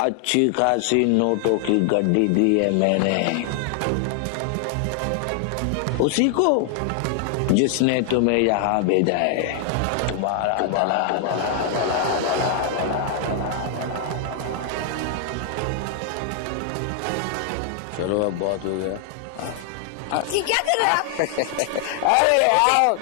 अच्छी खासी नोटों की गड्डी दी है मैंने उसी को जिसने तुम्हें यहाँ भेजा है, तुम्हारा दलाल। चलो अब बहुत हो गया। ये क्या कर रहे हैं आप? अरे आओ।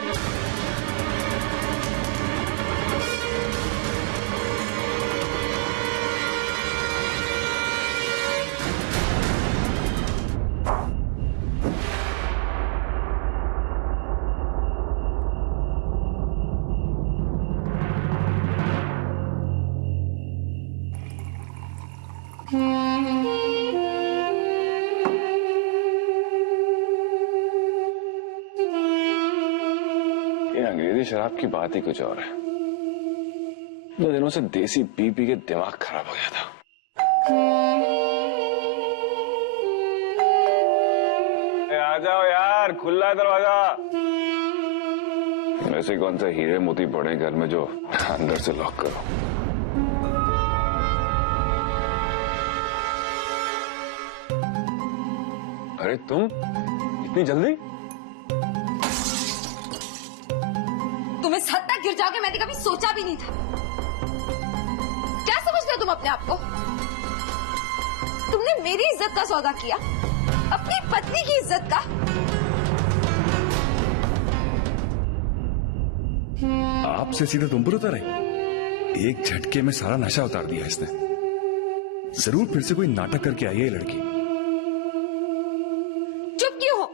ये अंग्रेजी शराब की बात ही कुछ और है। 2 दिनों से देसी पी पी के दिमाग खराब हो गया था। आ जाओ यार, खुला है दरवाजा। वैसे कौन से हीरे मोती पड़े घर में जो अंदर से लॉक करो। अरे तुम इतनी जल्दी? तुम इस हद तक गिर जाओगे मैंने कभी सोचा भी नहीं था। क्या समझते हो तुम अपने आप को? तुमने मेरी इज्जत का सौदा किया, अपनी पत्नी की इज्जत का। आपसे सीधे तुम पर उतर आई। एक झटके में सारा नशा उतार दिया इसने। जरूर फिर से कोई नाटक करके आई है ये लड़की। चुप क्यों हो?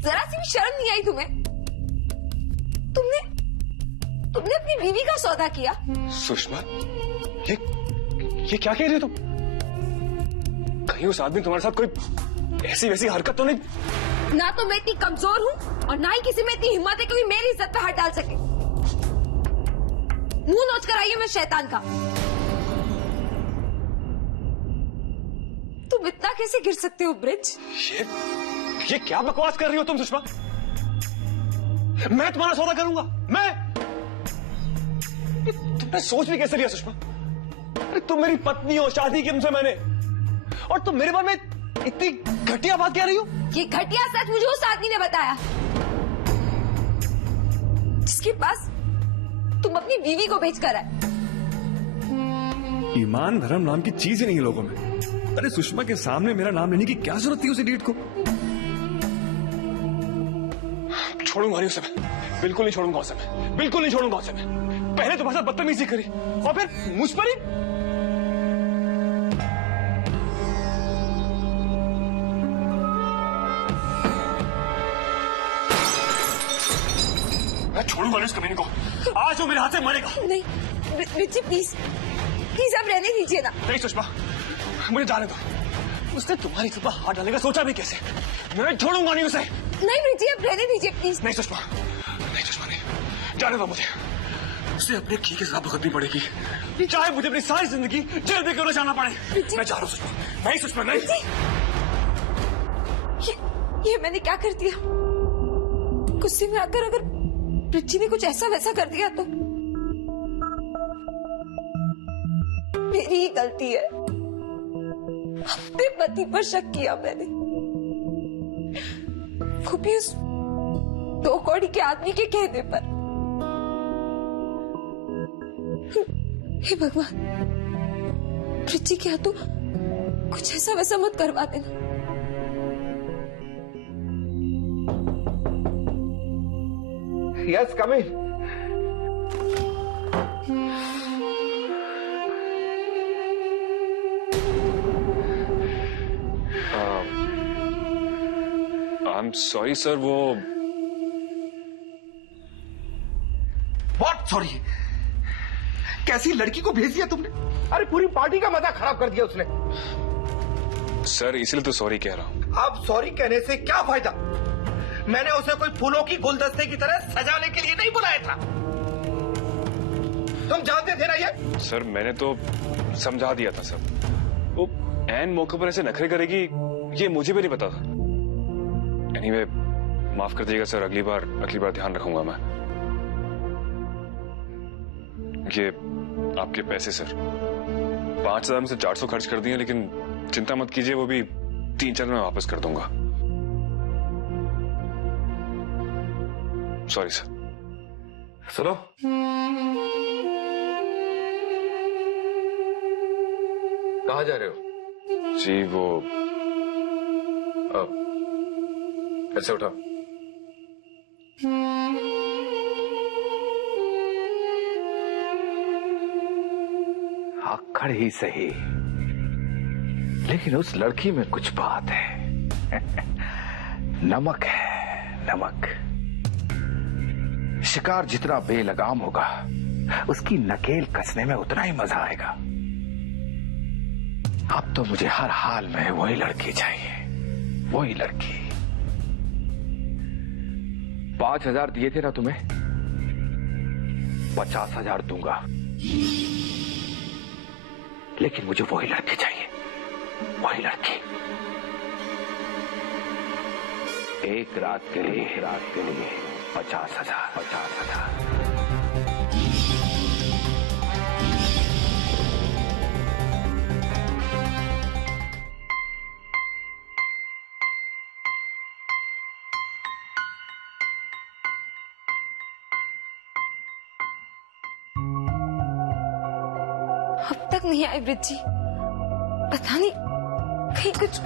जरा सी भी शर्म नहीं आई तुम्हें? तुमने अपनी बीवी का सौदा किया। सुषमा, ये क्या कह रही हो तुम? कहीं उस आदमी तुम्हारे साथ कोई ऐसी वैसी हरकत तो नहीं? ना तो मैं इतनी कमजोर हूँ और ना ही किसी में इतनी हिम्मत है कि कोई मेरी इज्जत पे हाथ डाल सके। मुंह नोच कर आई हूं मैं शैतान का। तुम इतना कैसे गिर सकते हो ब्रिज? ये क्या बकवास कर रही हो तुम सुषमा? मैं तुम्हारा सौदा करूंगा? मैं? तुमने सोच भी कैसे लिया सुषमा? अरे तुम मेरी पत्नी हो, शादी की तुमसे मैंने, और तुम मेरे बारे में इतनी घटिया बात कह रही हो? ये घटिया सच मुझे उस आदमी ने बताया जिसके पास तुम अपनी बीवी को भेजकर आए। ईमान धर्म नाम की चीज ही नहीं है लोगों में। अरे सुषमा के सामने मेरा नाम लेने की क्या जरूरत थी उस इडियट को? छोड़ूंगा नहीं उसे मैं, बिल्कुल नहीं छोड़ूंगा उसे मैं, बिल्कुल नहीं छोड़ूंगा उसे मैं। पहले तुम्हारे साथ बदतमीजी करी और फिर मुझ पर ही। मैं छोड़ूंगा नहीं उस कमीने को। आज वो मेरे हाथ से मरेगा। नहीं रिची प्लीज प्लीज आप रहने दीजिए ना। नहीं सुषमा, मुझे जाने दो। उसने तुम्हारी सुबह हाथ डालेगा सोचा भी कैसे? मैं छोड़ूंगा नहीं उसे। नहीं रिची आप रहने दीजिए प्लीज। नहीं सुषमा, नहीं सुषमा, नहीं जाने दो मुझे। उसे अपने की के साथ भुगतनी पड़ेगी, चाहे मुझे अपनी सारी जिंदगी जेल में क्यों न जाना पड़े। मैं जा रहा हूँ सुषमा। नहीं सुषमा, नहीं। ये मैंने क्या कर दिया? गुस्से में आकर अगर रिची ने कुछ ऐसा वैसा कर दिया तो मेरी ही गलती है। अपने पति पर शक किया मैंने, वो भी उस 2 कौड़ी के आदमी के कहने पर। हे भगवान, रिची के हाथों कुछ ऐसा वैसा मत करवा देना। Yes, come in. I'm sorry sir, वो What sorry? कैसी लड़की को भेज दिया तुमने? अरे पूरी पार्टी का मजा खराब कर दिया उसने। सर इसलिए तो सॉरी कह रहा हूँ। अब सॉरी कहने से क्या फायदा? मैंने उसे कोई फूलों की गुलदस्ते की तरह सजाने के लिए नहीं बुलाया था। तुम जानते थे ना ये? सर मैंने तो समझा दिया था सर। वो ऐन मौके पर ऐसे नखरे करेगी ये मुझे भी नहीं पता था। एनीवे माफ कर दीजिएगा सर, अगली बार ध्यान रखूंगा मैं। ये आपके पैसे सर 5,000 में से 400 खर्च कर दिए, लेकिन चिंता मत कीजिए, वो भी 3-4 में वापस कर दूंगा। Sorry sir. सुनो, कहाँ जा रहे हो? जी वो ऐसे उठाओ। आखड़ ही सही, लेकिन उस लड़की में कुछ बात है। नमक है, नमक। शिकार जितना बेलगाम होगा, उसकी नकेल कसने में उतना ही मजा आएगा। अब तो मुझे हर हाल में वही लड़की चाहिए, वही लड़की। 5,000 दिए थे ना तुम्हें, 50,000 दूंगा, लेकिन मुझे वही लड़की चाहिए, वही लड़की। एक रात के लिए 50,000। अब तक नहीं आए ब्रिज जी, पता नहीं कहीं कुछ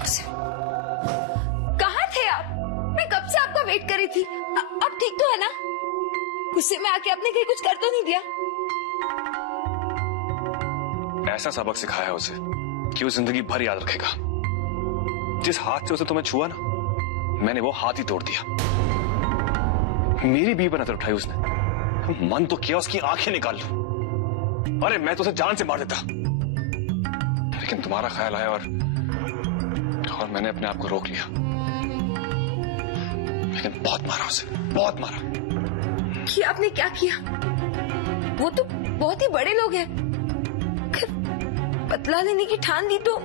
कहाँ थे आप? मैं कब से आपका वेट कर रही थी। अब ठीक तो है ना? गुस्से में आके आपने कहीं कुछ कर तो नहीं दिया? ऐसा सबक सिखाया उसे कि वो जिंदगी भर याद रखेगा। जिस हाथ से उसे तुम्हें छुआ ना, मैंने वो हाथ ही तोड़ दिया। मेरी बीवी पर नजर उठाई उसने, मन तो किया उसकी आंखें निकाल लूं। अरे मैं तो उसे जान से मार देता, लेकिन तुम्हारा ख्याल आया और मैंने अपने आप को रोक लिया। लेकिन बहुत मारा उसे, बहुत मारा। कि आपने क्या किया? वो तो बहुत ही बड़े लोग हैं। बदला लेने की ठान दी तो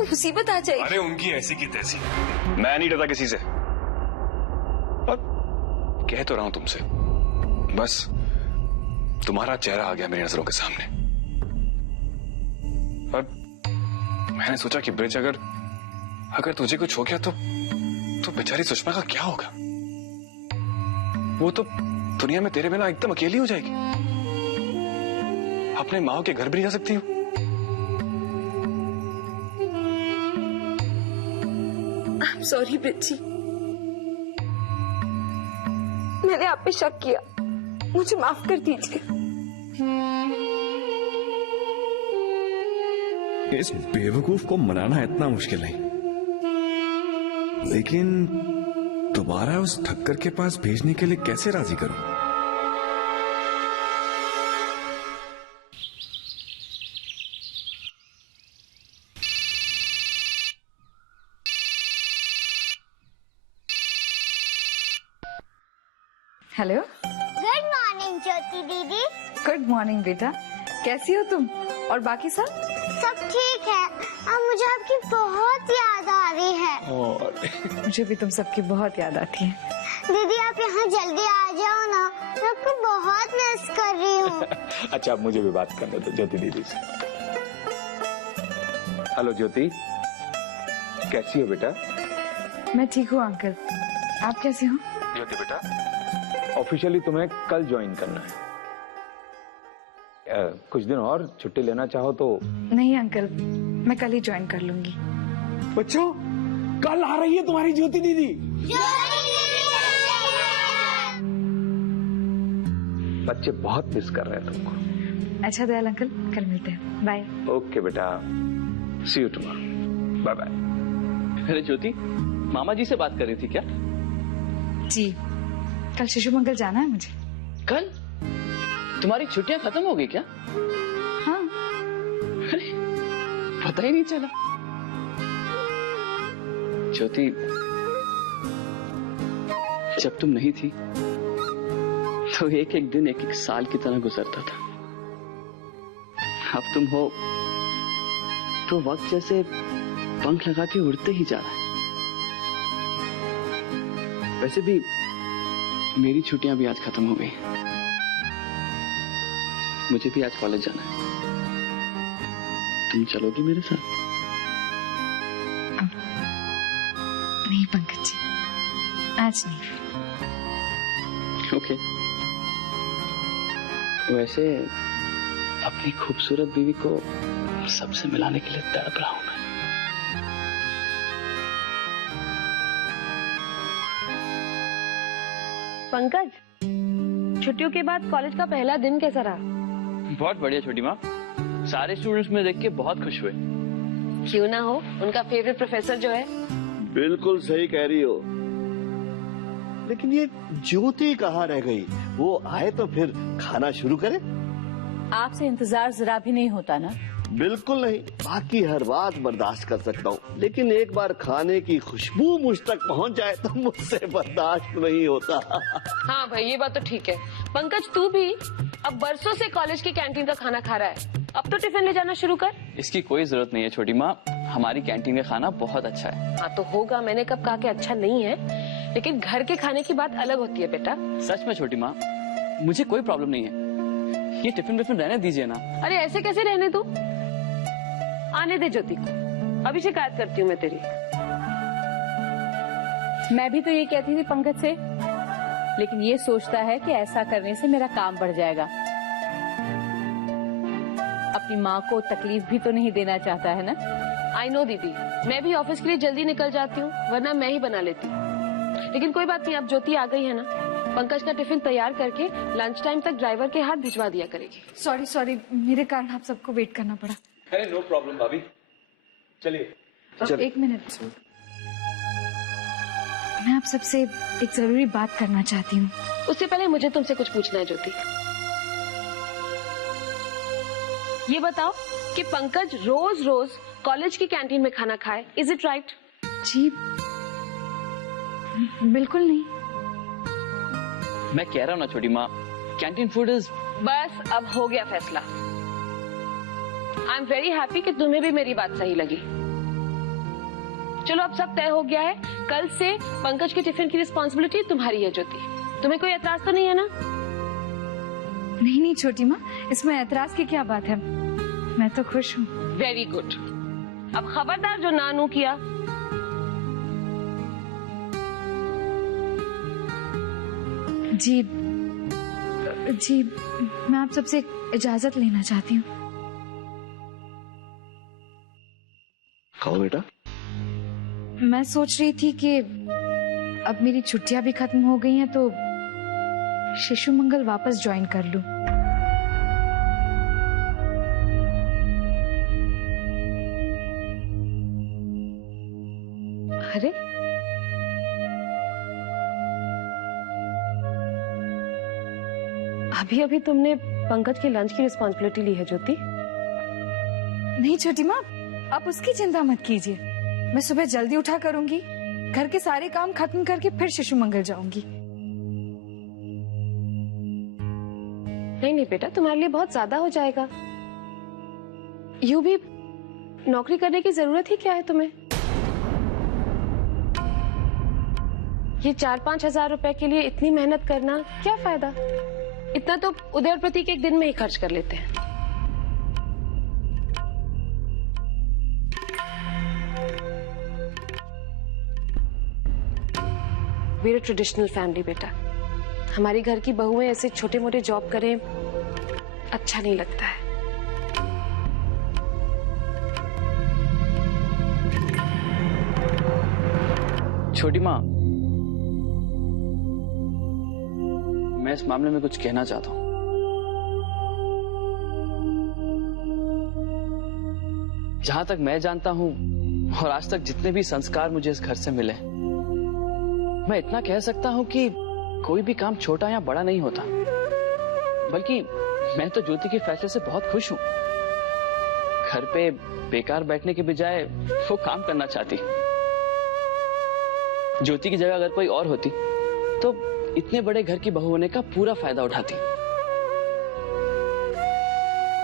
मुसीबत आ जाएगी। अरे उनकी ऐसी की तैसी, मैं नहीं डरता किसी से। और कह तो रहा हूं तुमसे, बस तुम्हारा चेहरा आ गया मेरी नजरों के सामने। और मैंने सोचा कि ब्रिज, अगर तुझे कुछ हो गया तो बेचारी सुषमा का क्या होगा? वो तो दुनिया में तेरे बिना एकदम अकेली हो जाएगी। अपने माँ के घर भी नहीं जा सकती हो। I'm sorry ब्रिज जी, मैंने आप पे शक किया, मुझे माफ कर दीजिए। इस बेवकूफ को मनाना इतना मुश्किल नहीं, लेकिन दोबारा उस ठक्कर के पास भेजने के लिए कैसे राजी करूं? हेलो, गुड मॉर्निंग ज्योति दीदी। गुड मॉर्निंग बेटा, कैसी हो तुम और बाकी सब? सब ठीक है। अब मुझे आपकी बहुत याद आ रही है। मुझे भी तुम सबकी बहुत याद आती है। दीदी आप यहाँ जल्दी आ जाओ ना, मैं आपको बहुत मिस कर रही हूँ। अच्छा, अब मुझे भी बात करने दो ज्योति दीदी से। हेलो ज्योति, कैसी हो बेटा? मैं ठीक हूँ अंकल, आप कैसे हो? ज्योति बेटा, ऑफिशियली तुम्हें कल ज्वाइन करना है। कुछ दिन और छुट्टी लेना चाहो तो? नहीं अंकल, मैं कल ही ज्वाइन कर लूंगी। बच्चों, कल आ रही है तुम्हारी ज्योति दीदी। बच्चे बहुत मिस कर रहे हैं तुमको। अच्छा दयाल अंकल, कल मिलते हैं, बाय। ओके बेटा, सी यू टुमारो, बाय बाय। अरे ज्योति, मामा जी से बात कर रही थी क्या? जी, कल शिशु मंगल जाना है मुझे। कल? तुम्हारी छुट्टियां खत्म हो गई क्या? हाँ। अरे पता ही नहीं चला। ज्योति, जब तुम नहीं थी तो एक एक दिन एक एक साल की तरह गुजरता था। अब तुम हो तो वक्त जैसे पंख लगा के उड़ते ही जा रहा है। वैसे भी मेरी छुट्टियां भी आज खत्म हो गई। मुझे भी आज कॉलेज जाना है। तुम चलोगी मेरे साथ? नहीं पंकज जी, आज नहीं। ओके। वैसे अपनी खूबसूरत बीवी को सबसे मिलाने के लिए तड़प रहा हूं मैं। पंकज, छुट्टियों के बाद कॉलेज का पहला दिन कैसा रहा? बहुत बढ़िया छोटी माँ, सारे स्टूडेंट्स में देख के बहुत खुश हुए। क्यों ना हो, उनका फेवरेट प्रोफेसर जो है। बिल्कुल सही कह रही हो, लेकिन ये ज्योति कहाँ रह गई? वो आए तो फिर खाना शुरू करे। आपसे इंतजार जरा भी नहीं होता ना? बिल्कुल नहीं, बाकी हर बात बर्दाश्त कर सकता हूँ, लेकिन एक बार खाने की खुशबू मुझ तक पहुँच जाए तो मुझसे बर्दाश्त नहीं होता। हाँ भाई, ये बात तो ठीक है। पंकज, तू भी अब बरसों से कॉलेज की कैंटीन का खाना खा रहा है, अब तो टिफिन ले जाना शुरू कर। इसकी कोई जरूरत नहीं है छोटी माँ, हमारी कैंटीन का खाना बहुत अच्छा है। हाँ तो होगा, मैंने कब कहा कि अच्छा नहीं है, लेकिन घर के खाने की बात अलग होती है बेटा। सच में छोटी माँ, मुझे कोई प्रॉब्लम नहीं है, ये टिफिन विफिन रहने दीजिए ना। अरे ऐसे कैसे रहने दो, आने दे ज्योति को, अभी शिकायत करती हूँ मैं तेरी। मैं भी तो ये कहती थी पंकज से, लेकिन ये सोचता है कि ऐसा करने से मेरा काम बढ़ जाएगा। अपनी माँ को तकलीफ भी तो नहीं देना चाहता है ना? आई नो दीदी, मैं भी ऑफिस के लिए जल्दी निकल जाती हूँ, वरना मैं ही बना लेती। लेकिन कोई बात नहीं, अब ज्योति आ गई है ना, पंकज का टिफिन तैयार करके लंच टाइम तक ड्राइवर के हाथ भिजवा दिया करेगी। सॉरी, मेरे कारण आप सबको वेट करना पड़ा। अरे नो प्रॉब्लम भाभी, चलिए। एक मिनट, मैं आप सबसे एक जरूरी बात करना चाहती हूँ। उससे पहले मुझे तुमसे कुछ पूछना है ज्योति। ये बताओ कि पंकज रोज रोज कॉलेज की कैंटीन में खाना खाए, इज इट राइट? जी बिल्कुल नहीं। मैं कह रहा हूँ ना छोटी माँ, कैंटीन फूड इज। बस अब हो गया फैसला। आई एम वेरी हैप्पी कि तुम्हें भी मेरी बात सही लगी। चलो अब सब तय हो गया है, कल से पंकज के टिफिन की रिस्पॉन्सिबिलिटी तुम्हारी है ज्योति। तुम्हें कोई एतराज तो नहीं है ना? नहीं छोटी माँ, इसमें एतराज की क्या बात है, मैं तो खुश हूँ। Very good. अब खबरदार जो नानू किया। जी मैं आप सबसे एक इजाजत लेना चाहती हूँ। कहो बेटा। मैं सोच रही थी कि अब मेरी छुट्टियां भी खत्म हो गई हैं तो शिशु मंगल वापस ज्वाइन कर लूं। अरे अभी अभी तुमने पंकज की लंच की रिस्पॉन्सिबिलिटी ली है ज्योति। नहीं छोटी माँ, आप उसकी चिंता मत कीजिए, मैं सुबह जल्दी उठा करूंगी, घर के सारे काम खत्म करके फिर शिशु मंगल जाऊंगी। नहीं बेटा, तुम्हारे लिए बहुत ज्यादा हो जाएगा। यूं भी नौकरी करने की जरूरत ही क्या है तुम्हें? ये 4-5 हजार रुपए के लिए इतनी मेहनत करना क्या फायदा? इतना तो उदय और प्रतीक एक दिन में ही खर्च कर लेते हैं। We're a traditional family बेटा, हमारी घर की बहुएं ऐसे छोटे मोटे जॉब करें अच्छा नहीं लगता है। छोटी माँ, मैं इस मामले में कुछ कहना चाहता हूँ। जहां तक मैं जानता हूँ और आज तक जितने भी संस्कार मुझे इस घर से मिले, मैं इतना कह सकता हूँ कि कोई भी काम छोटा या बड़ा नहीं होता। बल्कि मैं तो ज्योति के फैसले से बहुत खुश हूँ। घर पे बेकार बैठने के बजाय वो काम करना चाहती। ज्योति की जगह अगर कोई और होती तो इतने बड़े घर की बहू होने का पूरा फायदा उठाती,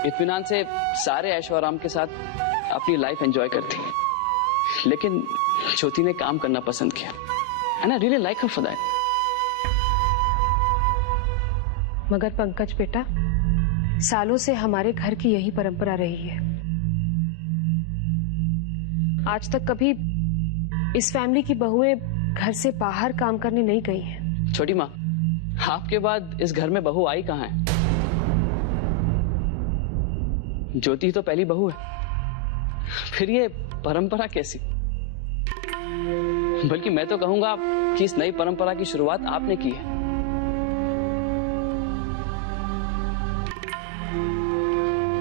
इत्मीनान से सारे ऐशो आराम के साथ अपनी लाइफ एंजॉय करती। लेकिन ज्योति ने काम करना पसंद किया, and I really like her for that. मगर पंकज बेटा, सालों से हमारे घर की यही परंपरा रही है। आज तक कभी इस फैमिली की बहुएं घर से बाहर काम करने नहीं गई हैं। छोटी माँ, आपके बाद इस घर में बहू आई कहाँ है? ज्योति तो पहली बहू है, फिर ये परंपरा कैसी? बल्कि मैं तो कहूंगा कि इस नई परंपरा की शुरुआत आपने की है।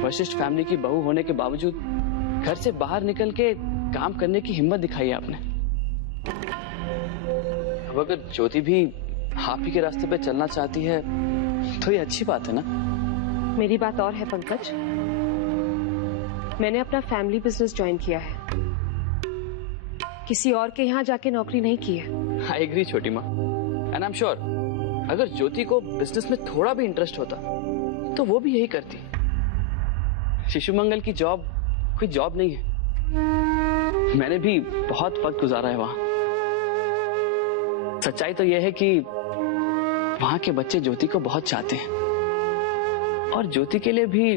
वशिष्ठ फैमिली की बहू होने के बावजूद घर से बाहर निकल के काम करने की हिम्मत दिखाई है आपने। अब अगर ज्योति भी आप ही के रास्ते पे चलना चाहती है तो ये अच्छी बात है ना? मेरी बात और है पंकज, मैंने अपना फैमिली बिजनेस ज्वाइन किया है, किसी और के यहाँ जाके नौकरी नहीं की है। आई एग्री छोटी माँ, एंड आई एम श्योर अगर ज्योति को बिजनेस में थोड़ा भी इंटरेस्ट होता तो वो भी यही करती। शिशु मंगल की जॉब कोई जॉब नहीं है, मैंने भी बहुत वक्त गुजारा है वहां। सच्चाई तो यह है कि वहां के बच्चे ज्योति को बहुत चाहते हैं और ज्योति के लिए भी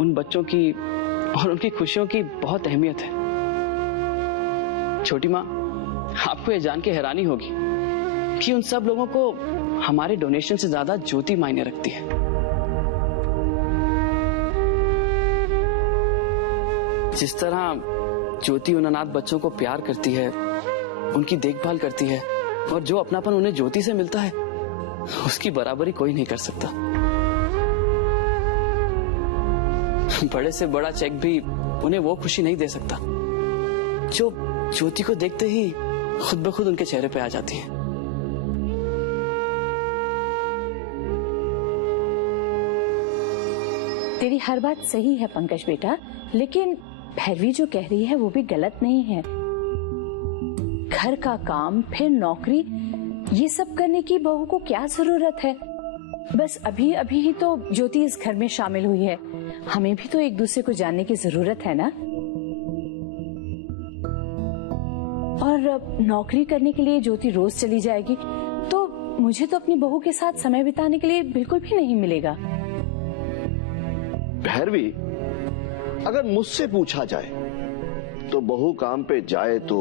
उन बच्चों की और उनकी खुशियों की बहुत अहमियत है। छोटी माँ, आपको ये जान के हैरानी होगी कि उन सब लोगों को हमारे डोनेशन से ज्यादा ज्योति मायने रखती है। जिस तरह ज्योति उन अनाथ बच्चों को प्यार करती है, उनकी देखभाल करती है और जो अपनापन उन्हें ज्योति से मिलता है उसकी बराबरी कोई नहीं कर सकता। बड़े से बड़ा चेक भी उन्हें वो खुशी नहीं दे सकता जो ज्योति को देखते ही खुद ब खुद उनके चेहरे पे आ जाती है। तेरी हर बात सही है पंकज बेटा, लेकिन भैरवी जो कह रही है वो भी गलत नहीं है। घर का काम फिर नौकरी, ये सब करने की बहू को क्या जरूरत है? बस अभी अभी ही तो ज्योति इस घर में शामिल हुई है, हमें भी तो एक दूसरे को जानने की जरूरत है ना। और नौकरी करने के लिए ज्योति रोज चली जाएगी तो मुझे तो अपनी बहू के साथ समय बिताने के लिए बिल्कुल भी नहीं मिलेगा। भैरवी, अगर मुझसे पूछा जाए तो बहू काम पे जाए तो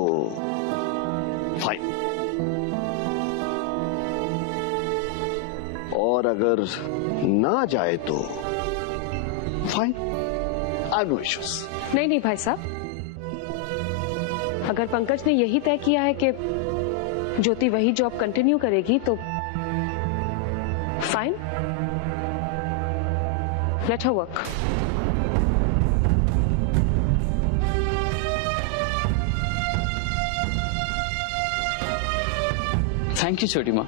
फाइन, और अगर ना जाए तो फाइन, आई नो इश्यूज। नहीं नहीं भाई साहब, अगर पंकज ने यही तय किया है कि ज्योति वही जॉब कंटिन्यू करेगी तो fine, let her work. Thank you छोटी माँ।